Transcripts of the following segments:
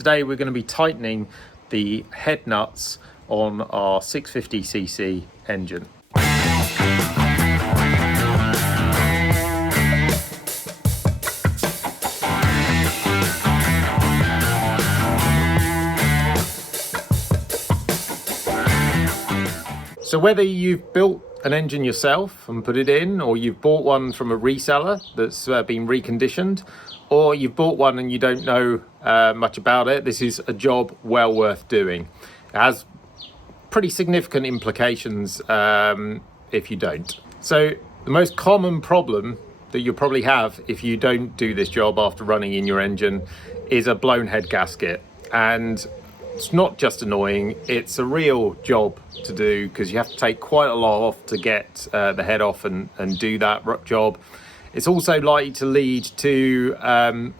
Today we're going to be tightening the head nuts on our 650cc engine. So whether you've built an engine yourself and put it in, or you've bought one from a reseller that's been reconditioned, or you've bought one and you don't know much about it, this is a job well worth doing. It has pretty significant implications if you don't. So the most common problem that you'll probably have if you don't do this job after running in your engine is a blown head gasket. And it's not just annoying, it's a real job to do because you have to take quite a lot off to get the head off and do that job. It's also likely to lead to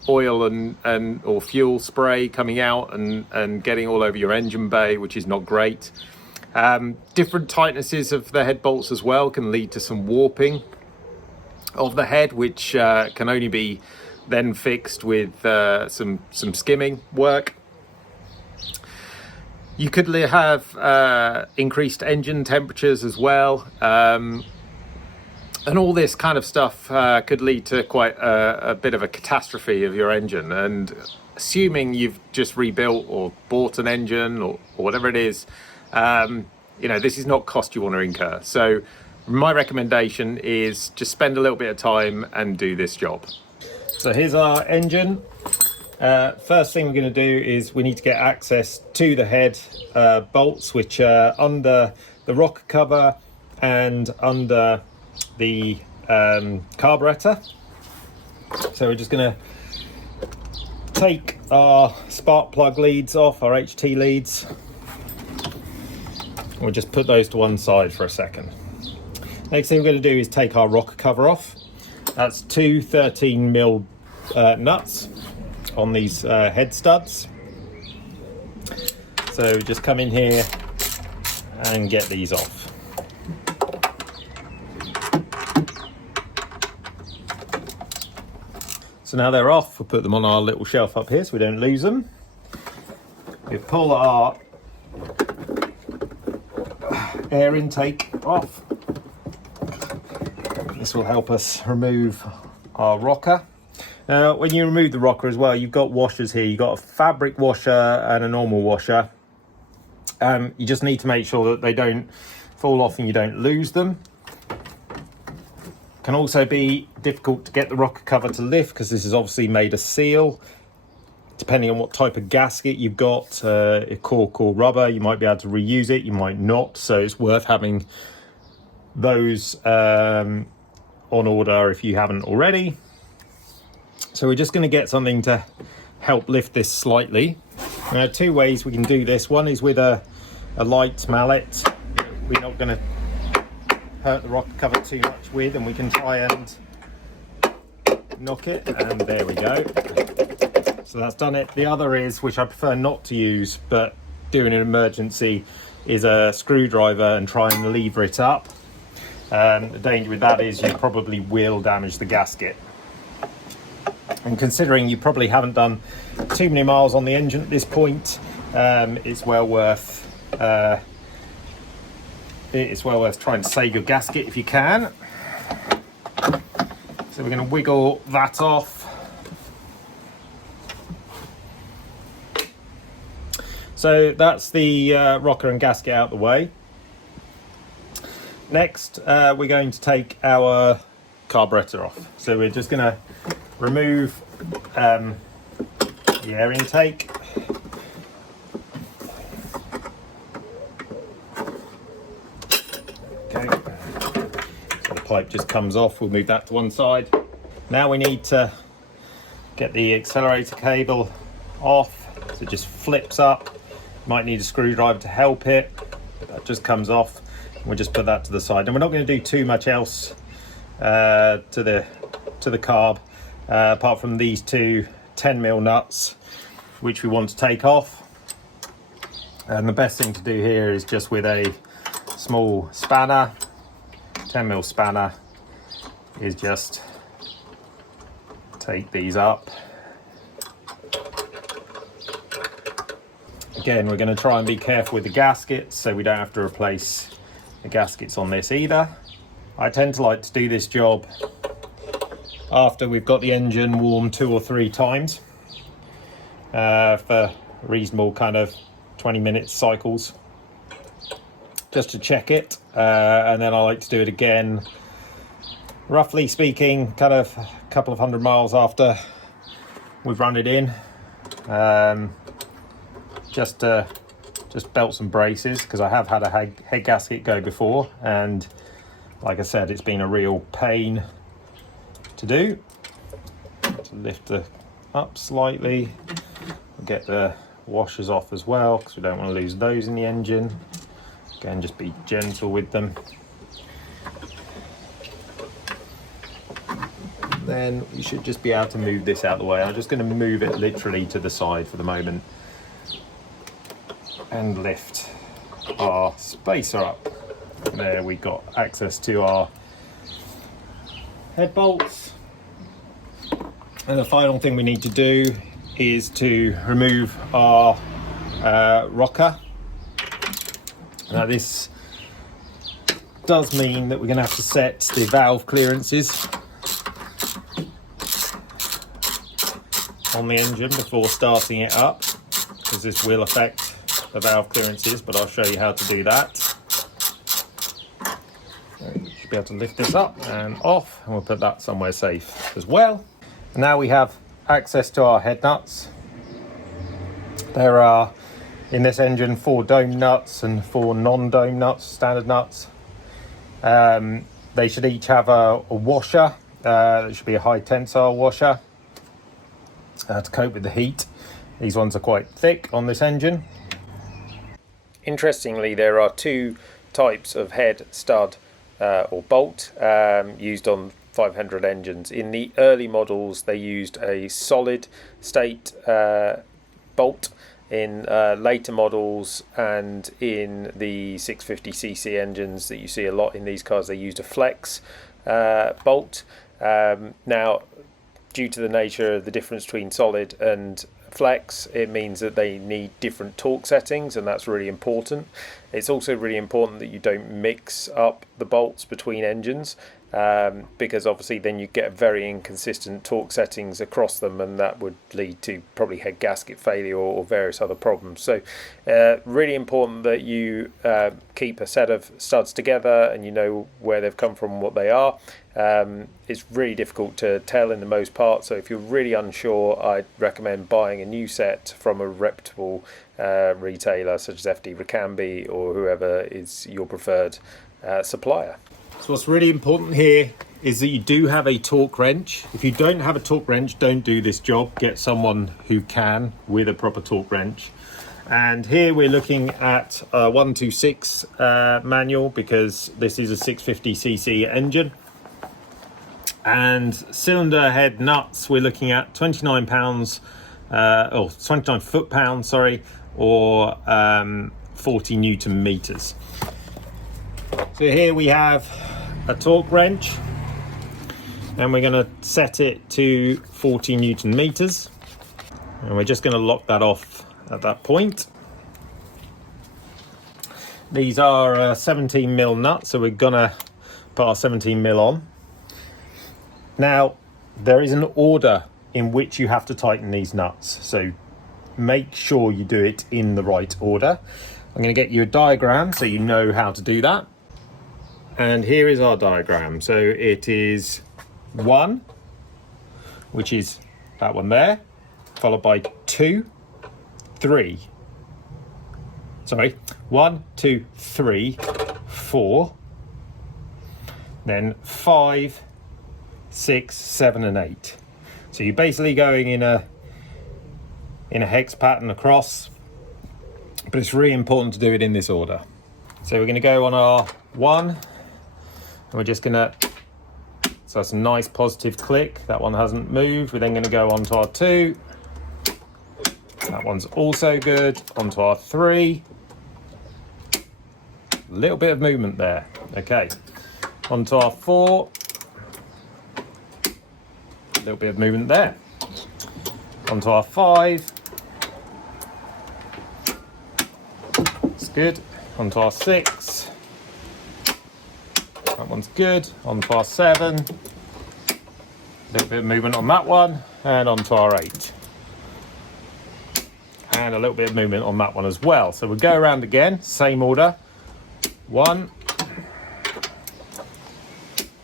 oil and or fuel spray coming out and getting all over your engine bay, which is not great. Different tightnesses of the head bolts as well can lead to some warping of the head, which can only be then fixed with some skimming work. You could have increased engine temperatures as well, and all this kind of stuff could lead to quite a bit of a catastrophe of your engine. And assuming you've just rebuilt or bought an engine or whatever it is, you know, this is not cost you want to incur. So my recommendation is just spend a little bit of time and do this job. So here's our engine. First thing we're going to do is we need to get access to the head bolts, which are under the rocker cover and under the carburettor. So we're just going to take our spark plug leads off, our HT leads. We'll just put those to one side for a second. Next thing we're going to do is take our rocker cover off. That's two 13mm nuts on these head studs. So just come in here and get these off. So now they're off, we'll put them on our little shelf up here so we don't lose them. We pull our air intake off. This will help us remove our rocker. Now, when you remove the rocker as well, you've got washers here. You've got a fabric washer and a normal washer. You just need to make sure that they don't fall off and you don't lose them. Can also be difficult to get the rocker cover to lift because this is obviously made of steel. Depending on what type of gasket you've got, a cork or rubber, you might be able to reuse it, you might not. So it's worth having those on order if you haven't already. So we're just going to get something to help lift this slightly. Now, two ways we can do this. One is with a light mallet. We're not going to hurt the rocker cover too much with, and we can try and knock it, and there we go. So that's done it. The other is, which I prefer not to use, but do in an emergency, is a screwdriver and try and lever it up. The danger with that is you probably will damage the gasket. And considering you probably haven't done too many miles on the engine at this point, it's well worth trying to save your gasket if you can. So we're going to wiggle that off. So that's the rocker and gasket out the way. Next, we're going to take our carburettor off. So we're just going to remove the air intake. Okay, so the pipe just comes off. We'll move that to one side. Now we need to get the accelerator cable off. So it just flips up. Might need a screwdriver to help it, but that just comes off. We'll just put that to the side. And we're not going to do too much else to the carb. Apart from these two 10mm nuts, which we want to take off. And the best thing to do here is just with a small spanner, 10mm spanner, is just take these up Again, we're going to try and be careful with the gaskets so we don't have to replace the gaskets on this either. I tend to like to do this job after we've got the engine warm 2 or 3 times for reasonable kind of 20-minute cycles, just to check it, and then I like to do it again, roughly speaking, kind of a couple of 100 miles after we've run it in, just belts and braces, because I have had a head gasket go before, and like I said, it's been a real pain to do. To lift it up slightly, get the washers off as well, because we don't want to lose those in the engine. Again, just be gentle with them. Then you should just be able to move this out of the way. I'm just going to move it literally to the side for the moment and lift our spacer up. There we got access to our head bolts. And the final thing we need to do is to remove our rocker. Now this does mean that we're going to have to set the valve clearances on the engine before starting it up, because this will affect the valve clearances, but I'll show you how to do that. So you should be able to lift this up and off, and we'll put that somewhere safe as well. And now we have access to our head nuts. There are in this engine 4 dome nuts and 4 non-dome nuts, standard nuts. They should each have a washer. It should be a high tensile washer to cope with the heat. These ones are quite thick on this engine. Interestingly, there are 2 types of head stud or bolt used on 500 engines. In the early models they used a solid state bolt. In later models and in the 650cc engines that you see a lot in these cars, they used a flex bolt. Now, due to the nature of the difference between solid and flex, it means that they need different torque settings, and that's really important. It's also really important that you don't mix up the bolts between engines, because obviously then you get very inconsistent torque settings across them, and that would lead to probably head gasket failure or various other problems. So really important that you keep a set of studs together and you know where they've come from and what they are. It's really difficult to tell in the most part, so if you're really unsure, I'd recommend buying a new set from a reputable retailer such as FD Ricambi or whoever is your preferred supplier. So what's really important here is that you do have a torque wrench. If you don't have a torque wrench, don't do this job. Get someone who can with a proper torque wrench. And here we're looking at a 126 manual, because this is a 650cc engine. And cylinder head nuts, we're looking at 29 foot-pounds, sorry, or 40 Newton meters. So here we have a torque wrench, and we're going to set it to 40 Newton meters, and we're just going to lock that off at that point. These are 17mm nuts, so we're going to put our 17mm on. Now, there is an order in which you have to tighten these nuts, so make sure you do it in the right order. I'm going to get you a diagram so you know how to do that. And here is our diagram. So it is 1, which is that one there, followed by 2, 3. Sorry, 1, 2, 3, 4. Then 5, 6, 7, and 8. So you're basically going in a hex pattern across, but it's really important to do it in this order. So we're going to go on our 1. And we're just gonna, so that's a nice positive click. That one hasn't moved. We're then gonna go on to our 2. That one's also good. On to our 3. A little bit of movement there. Okay. On to our 4. A little bit of movement there. On to our 5. good. Onto our 6. That one's good. Onto our 7. A little bit of movement on that one. And onto our 8. And a little bit of movement on that one as well. So we'll go around again, same order. 1,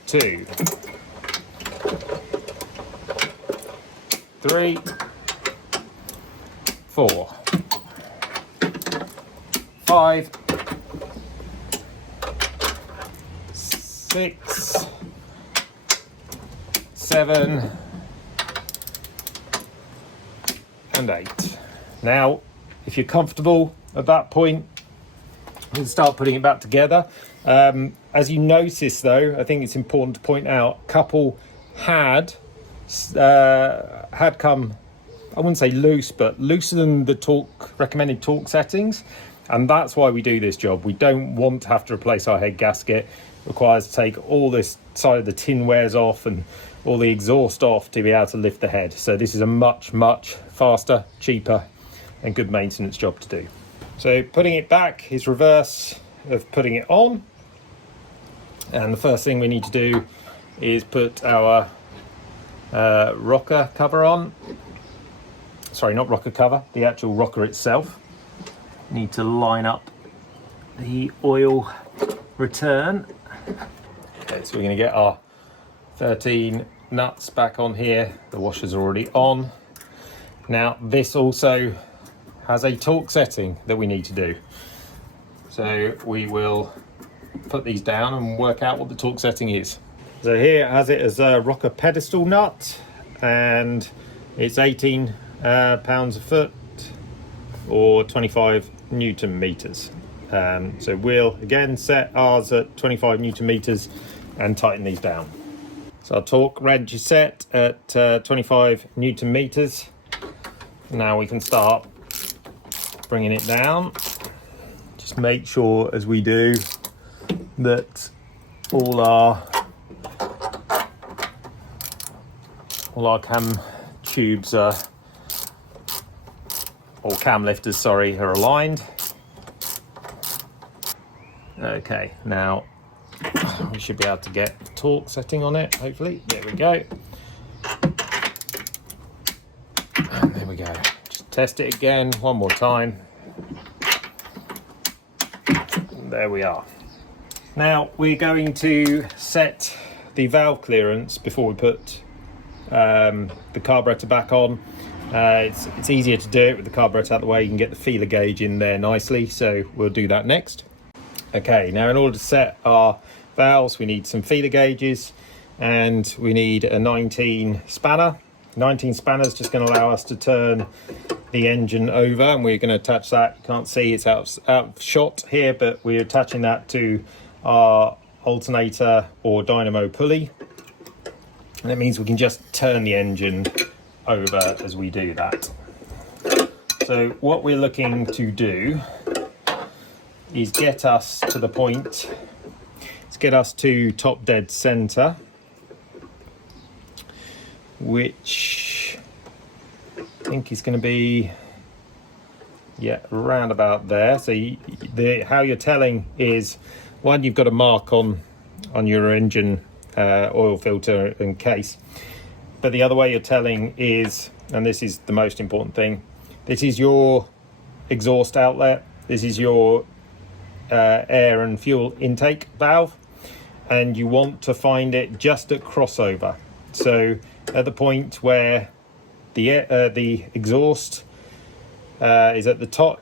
2, 3, 4, 5, 6, 7, and 8. Now, if you're comfortable at that point, you can start putting it back together. As you notice though, I think it's important to point out, a couple had come, I wouldn't say loose, but looser than the recommended torque settings. And that's why we do this job. We don't want to have to replace our head gasket. It requires to take all this side of the tin wares off and all the exhaust off to be able to lift the head. So this is a much, much faster, cheaper and good maintenance job to do. So putting it back is reverse of putting it on. And the first thing we need to do is put our rocker cover on. Sorry, not rocker cover, the actual rocker itself. Need to line up the oil return. Okay, so we're going to get our 13 nuts back on here. The washer's already on. Now this also has a torque setting that we need to do. So we will put these down and work out what the torque setting is. So here it has it as a rocker pedestal nut, and it's 18 pounds a foot or 25 Newton meters. So we'll again set ours at 25 Newton meters and tighten these down. So our torque wrench is set at 25 Newton meters. Now we can start bringing it down. Just make sure as we do that all our cam tubes are, or cam lifters, sorry, are aligned. Okay, now we should be able to get the torque setting on it, hopefully. There we go. And there we go. Just test it again, one more time. There we are. Now we're going to set the valve clearance before we put the carburettor back on. It's easier to do it with the carburettor out of the way. You can get the feeler gauge in there nicely, so we'll do that next. Okay, now in order to set our valves, we need some feeler gauges and we need a 19 spanner. 19 spanner is just going to allow us to turn the engine over, and we're going to attach that. You can't see, it's out of shot here, but we're attaching that to our alternator or dynamo pulley. And that means we can just turn the engine over as we do that. So what we're looking to do is get us to the point, let's get us to top dead center, which I think is going to be, yeah, around about there. So how you're telling is, one, you've got a mark on your engine oil filter and case, but the other way you're telling is, and this is the most important thing, this is your exhaust outlet, this is your air and fuel intake valve, and you want to find it just at crossover. So at the point where the exhaust is at the top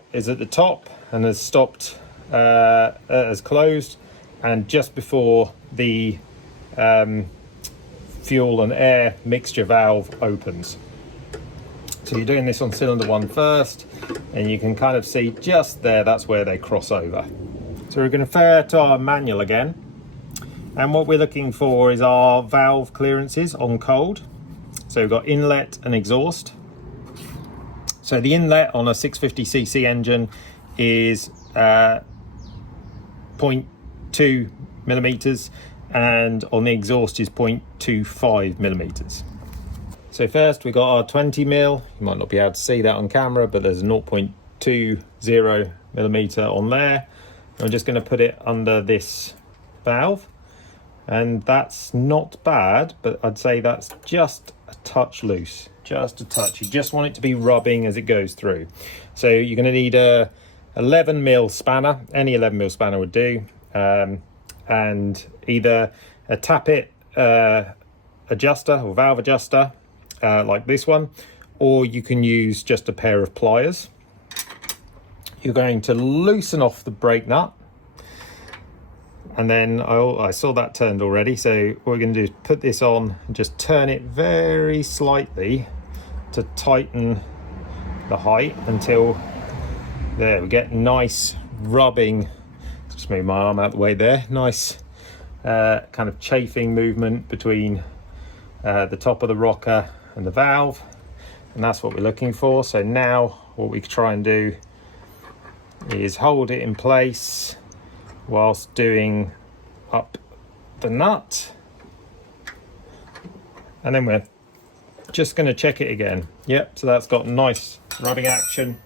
and has stopped, has closed, and just before the fuel and air mixture valve opens. So you're doing this on cylinder 1 first, and you can kind of see just there, that's where they cross over. So we're going to refer to our manual again, and what we're looking for is our valve clearances on cold. So we've got inlet and exhaust. So the inlet on a 650cc engine is 0.2 millimeters, and on the exhaust is 0.25 millimeters. So first we've got our 20 mil. You might not be able to see that on camera, but there's a 0.20 millimeter on there. I'm just going to put it under this valve, and that's not bad, but I'd say that's just a touch loose, just a touch. You just want it to be rubbing as it goes through. So you're going to need a 11mm spanner, any 11mm spanner would do, and either a tappet adjuster or valve adjuster like this one, or you can use just a pair of pliers. You're going to loosen off the brake nut, and then I saw that turned already, so what we're going to do is put this on and just turn it very slightly to tighten the height until there we get nice rubbing. Just move my arm out the way there. Nice kind of chafing movement between the top of the rocker and the valve, and that's what we're looking for. So now what we can try and do is hold it in place whilst doing up the nut, and then we're just going to check it again. Yep, so that's got nice rubbing action.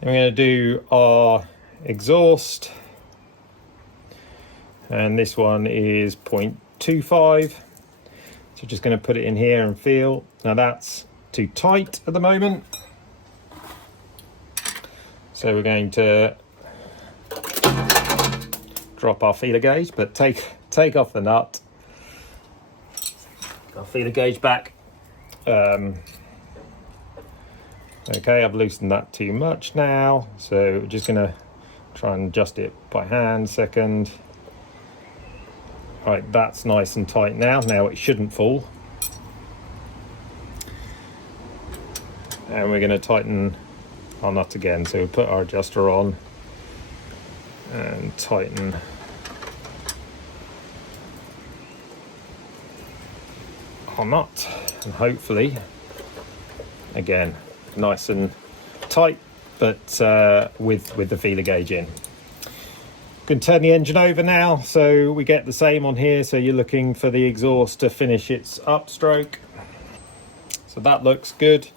And we're going to do our exhaust, and this one is 0.25, so just going to put it in here and feel. Now that's too tight at the moment, so we're going to drop our feeler gauge, but take off the nut. Our feeler gauge back. Okay, I've loosened that too much now, so we're just gonna try and adjust it by hand. Second. Right, that's nice and tight now. Now it shouldn't fall. And we're going to tighten our nut again. So we'll put our adjuster on and tighten our nut. And hopefully, again, nice and tight, but with the feeler gauge in. Can turn the engine over now, so we get the same on here. So you're looking for the exhaust to finish its upstroke. So that looks good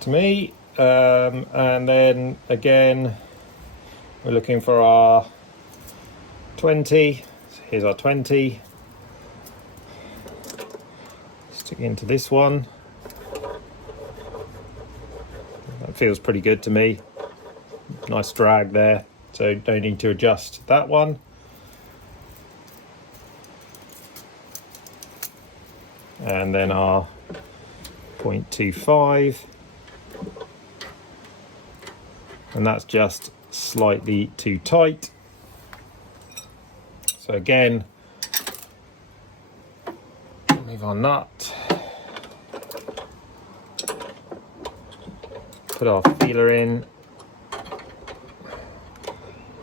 to me. And then again, we're looking for our 20. So here's our 20. Stick into this one. That feels pretty good to me. Nice drag there. So don't need to adjust that one. And then our 0.25. And that's just slightly too tight. So again, move our nut. Put our feeler in.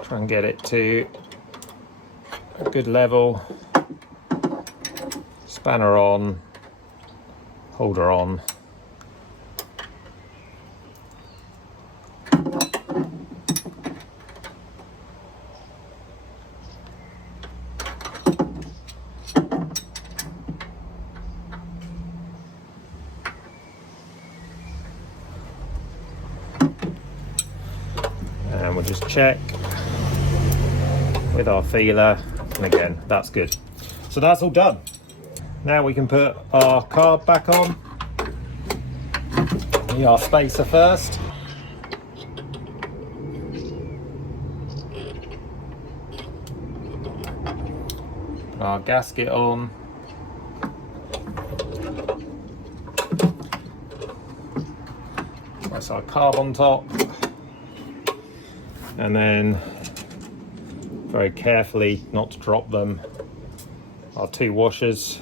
Try and get it to a good level. Spanner on, holder on. And we'll just check with our feeler, and again, that's good. So that's all done. Now we can put our carb back on. Need our spacer first. Put our gasket on. Place our carb on top. And then very carefully, not to drop them, our two washers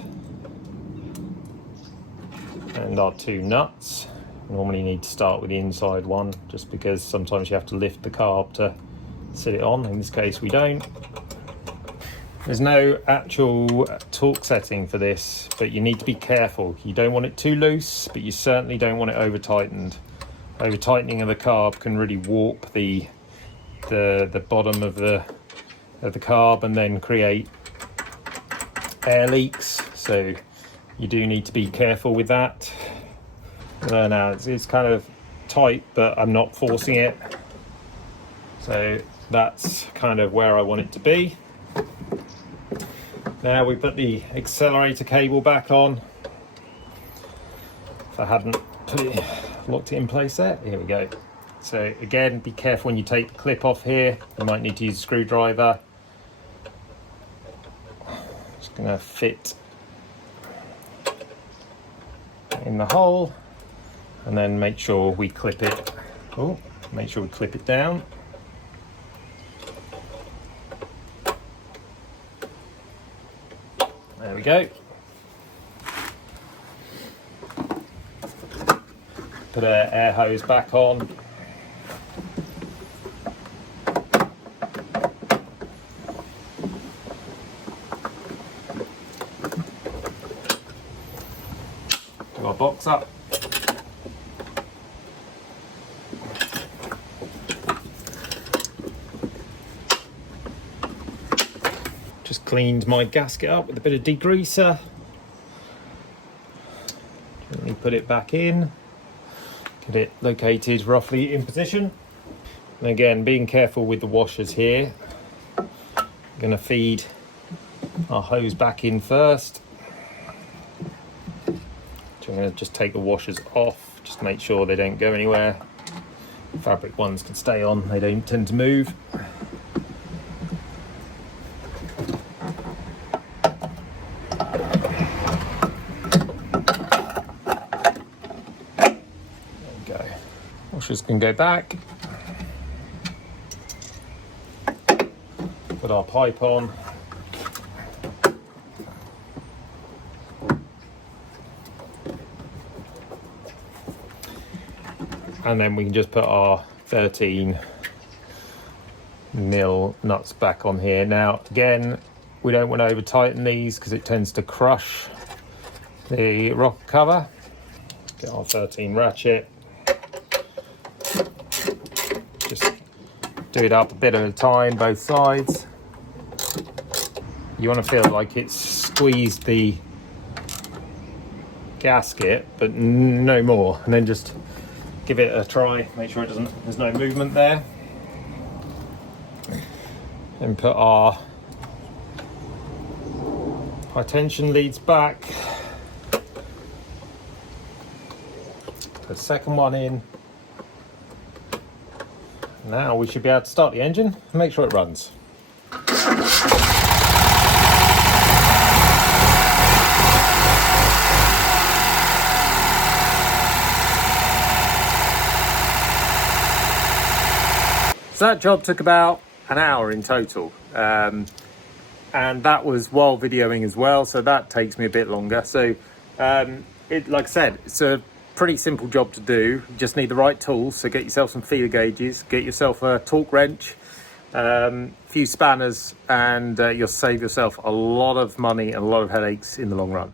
and our two nuts. Normally you need to start with the inside one, just because sometimes you have to lift the carb to sit it on. In this case we don't. There's no actual torque setting for this, but you need to be careful. You don't want it too loose, but you certainly don't want it over tightened. Over tightening of the carb can really warp the bottom of the carb and then create air leaks, so you do need to be careful with that. Now it's kind of tight, but I'm not forcing it. So that's kind of where I want it to be. Now we put the accelerator cable back on. If I hadn't locked it in place there, here we go. So again, be careful when you take the clip off here. You might need to use a screwdriver. Just gonna fit in the hole, and then make sure we clip it. Oh, make sure we clip it down. There we go. Put our air hose back on. Do our box up. Just cleaned my gasket up with a bit of degreaser. Gently put it back in. Get it located roughly in position. And again, being careful with the washers here. I'm going to feed our hose back in first. So I'm going to just take the washers off, just to make sure they don't go anywhere. Fabric ones can stay on, they don't tend to move. Washers can go back. Put our pipe on. And then we can just put our 13 mil nuts back on here. Now, again, we don't want to over tighten these because it tends to crush the rocker cover. Get our 13 ratchet. Just do it up a bit at a time, both sides. You want to feel like it's squeezed the gasket, but no more. And then just give it a try, make sure there's no movement there. And put our high tension leads back. Put the second one in. Now we should be able to start the engine and make sure it runs. So that job took about an hour in total, and that was while videoing as well, so that takes me a bit longer. So like I said, it's a pretty simple job to do. You just need the right tools, so get yourself some feeler gauges, get yourself a torque wrench, a few spanners, and you'll save yourself a lot of money and a lot of headaches in the long run.